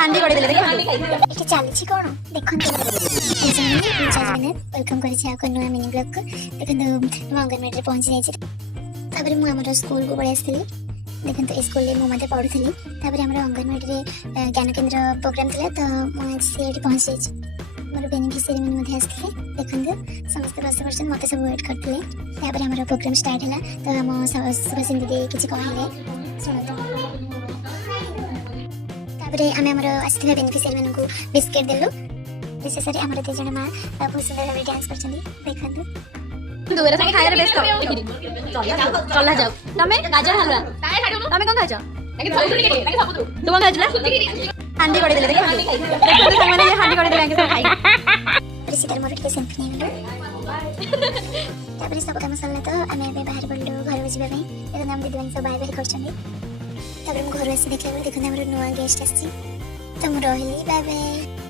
हांडी गड़ी देले एठी चली कोन देखन वेलकम कर नुआ मिनी ब्लॉग को देखो अंगनवाड़ी रे पहुंच जाइए तापर मु हमर स्कूल को पळै आस्थिली देखो तो स्कूल रे मु मते पढुथली तापर हमर अंगनवाड़ी रे ज्ञानकेंद्र प्रोग्राम थिला तो मु आज सेठी पहुंच जाइए मोर बेनिफिशियरी मन मते आस्थिले देखो समस्त 10% मते सब वेट करथिले तापर हमर प्रोग्राम स्टार्ट हला तो हम सुभाषिनी दीदी किछि कहले सुनतो तापर आमे हमर आस्थिले बेनिफिशियरी मन को बिस्किट देलु विशेषरी हमर ते जण मा बहुत सुंदर भाबे डांस करछन्दी देखंतु दुगरे संगे खाइरे व्यस्त चला जाऊ तमे गाजर हलवा तमे कोन खाइछ तू कोन खाइछला हांडी गड़ी देले देखो तो माने हांडी गड़ी देले के खाइ प्रेसिडर मोर के सेंट नै तापर सब काम सल्ला तो आमे बे बाहर बल्लो घर जिबा पे एतो नाम दीदी मन सब बाय बाय करछन्दी तापर हम घर आसी देखला देखो हमर नुवा गेस्ट आसी तो हम रहली बाय बाय।